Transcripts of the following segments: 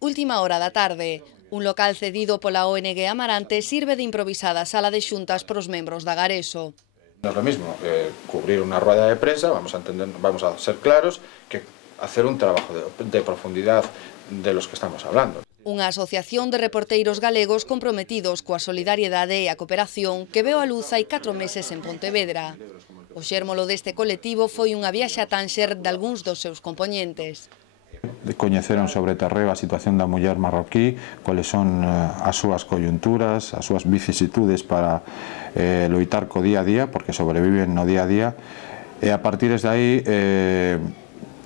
Última hora da tarde. Un local cedido pola ONG Amarante sirve de improvisada sala de xuntas para os membros da Gareso. No es lo mismo cubrir una rueda de prensa, vamos a ser claros, que hacer un trabajo de profundidad de los que estamos hablando. Unha asociación de reporteiros galegos comprometidos coa solidariedade e a cooperación que veo a luz hai 4 meses en Pontevedra. O xérmolo deste colectivo foi unha viaxe a Tánxer de algúns dos seus compoñentes. Coñeceron sobre terreo a situación da muller marroquí, cuáles son as súas coyunturas, as súas vicisitudes para loitar co día a día, porque sobreviven no día a día, e a partir de aí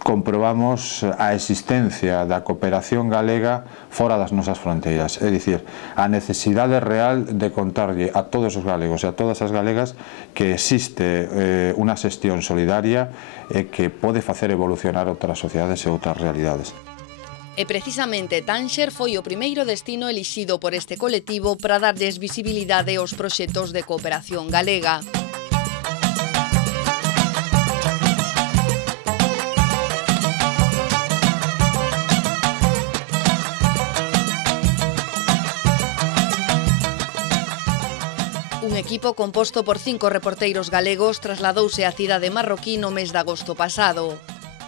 comprobamos a existencia da cooperación galega fora das nosas fronteiras, é dicir, a necesidade real de contarlle a todos os galegos e a todas as galegas que existe unha xestión solidaria e que pode facer evolucionar outras sociedades e outras realidades. E precisamente Tánxer foi o primeiro destino elixido por este colectivo para darlles visibilidade aos proxectos de cooperación galega. Un equipo composto por 5 reporteiros galegos trasladouse á cidade marroquí no mes de agosto pasado.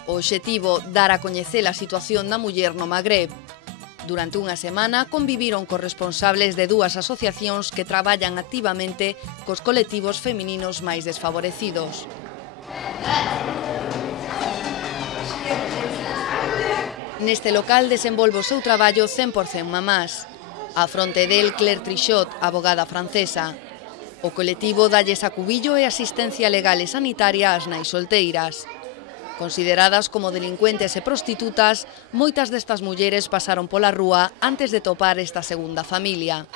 O obxectivo, dar a coñecer a situación da muller no Magreb. Durante unha semana conviviron cos responsables de 2 asociacións que traballan activamente cos colectivos femininos máis desfavorecidos. Neste local desenvolve o seu traballo 100% mamás. A fronte del Claire Trichot, abogada francesa. O colectivo dalles acubillo e asistencia legal e sanitaria ás nais solteiras. Consideradas como delincuentes e prostitutas, moitas destas mulleres pasaron pola rúa antes de topar esta segunda familia.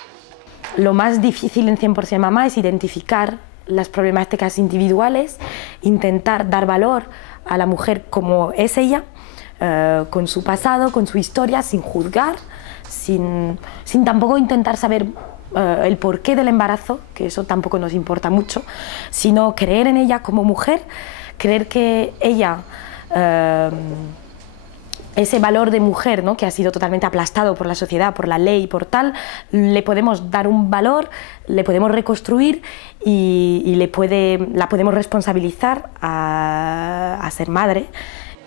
Lo más difícil en 100% Mamá es identificar las problemáticas individuales, intentar dar valor a la mujer como es ella, con su pasado, con su historia, sin juzgar, sin tampoco intentar saber el porqué del embarazo, que eso tampoco nos importa mucho, sino creer en ella como mujer, creer que ella, ese valor de mujer, ¿no?, que ha sido totalmente aplastado por la sociedad, por la ley, por tal, le podemos dar un valor, le podemos reconstruir y la podemos responsabilizar a ser madre.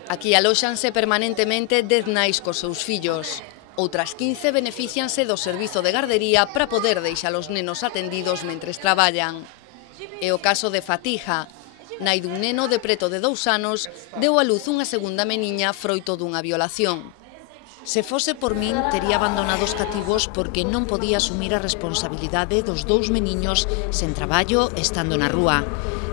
Aquí alóxanse permanentemente 10 nais cos seus fillos. Outras 15 beneficianse do servizo de gardería para poder deixar os nenos atendidos mentres traballan. É o caso de Fatija, nai dun neno de preto de 2 anos, deu a luz unha segunda meniña froito dunha violación. Se fose por min, tería abandonado os cativos porque non podía asumir a responsabilidade dos 2 meniños sen traballo estando na rúa.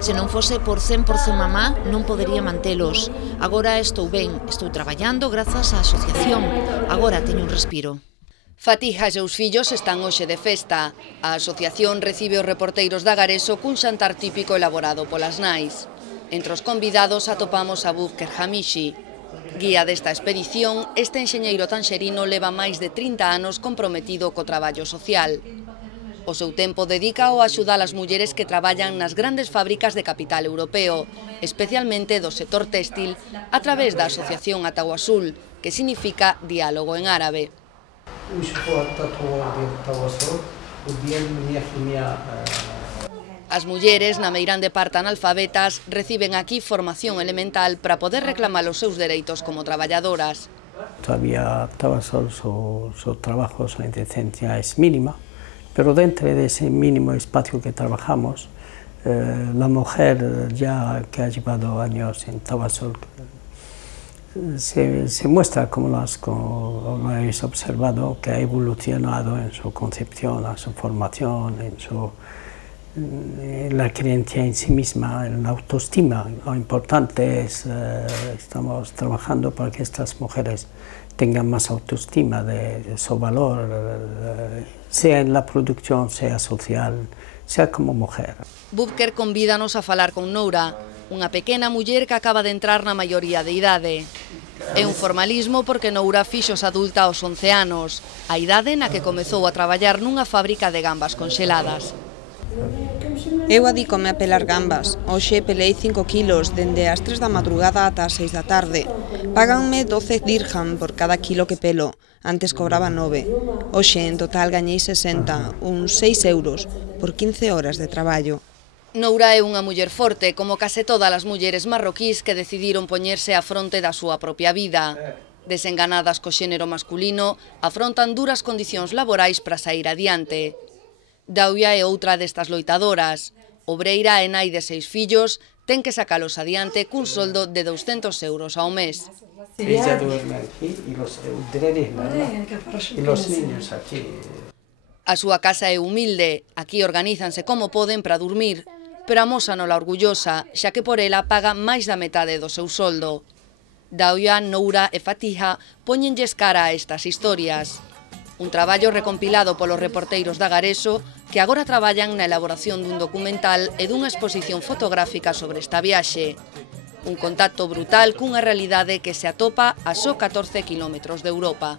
Se non fose por 100% mamá, non podería mantelos. Agora estou ben, estou traballando grazas á asociación. Agora teño un respiro. Fatija e seus fillos están hoxe de festa. A asociación recibe os reporteiros da Gareso cun xantar típico elaborado polas nais. Entre os convidados atopamos a Bubker Hamishi. Guía desta expedición, este enxeñeiro tanxerino leva máis de 30 anos comprometido co traballo social. O seu tempo dedícao a axudar as mulleres que traballan nas grandes fábricas de capital europeo, especialmente do sector téxtil, a través da asociación Atawasul, que significa diálogo en árabe. As mulleres, na meirande parte analfabetas, reciben aquí formación elemental para poder reclamar os seus dereitos como traballadoras. Todavía Atawasul, su trabajo, su indecencia es mínima, pero dentro de ese mínimo espacio que trabajamos, la mujer ya que ha llevado años en Atawasul se muestra, como habéis observado, que ha evolucionado en su concepción, en su formación, en la creencia en sí misma, en la autoestima. Lo importante es, estamos trabajando para que estas mujeres tengan más autoestima de su valor, sea en la producción, sea social, sea como mujer. Bubker convídanos a falar con Noura, unha pequena muller que acaba de entrar na maioría de idade. É un formalismo porque Noura fixos adulta aos 11 anos, a idade na que comezou a traballar nunha fábrica de gambas conxeladas. Eu adícome a pelar gambas. Hoxe pelei 5 kilos, dende as 3 da madrugada ata as 6 da tarde. Páganme 12 dirham por cada kilo que pelo. Antes cobraba 9. Hoxe, en total, gañei 60, uns 6 euros, por 15 horas de traballo. Noura é unha muller forte, como case todas as mulleres marroquís que decidiron poñerse á fronte da súa propia vida. Desenganadas co xénero masculino, afrontan duras condicións laborais para sair adiante. Daouya é outra destas loitadoras. Obreira e nai de 6 fillos, ten que sacalos adiante cun soldo de 200 euros ao mes. Ella duerme aquí e los niños aquí. A súa casa é humilde, aquí organízanse como poden para dormir, pero amósanola orgullosa, xa que por ela paga máis da metade do seu soldo. Daouya, Noura e Fatiha póñenlles cara a estas historias. Un traballo recompilado polos reporteiros da Gareso que agora traballan na elaboración dun documental e dunha exposición fotográfica sobre esta viaxe. Un contacto brutal cunha realidade que se atopa a só 14 kilómetros de Europa.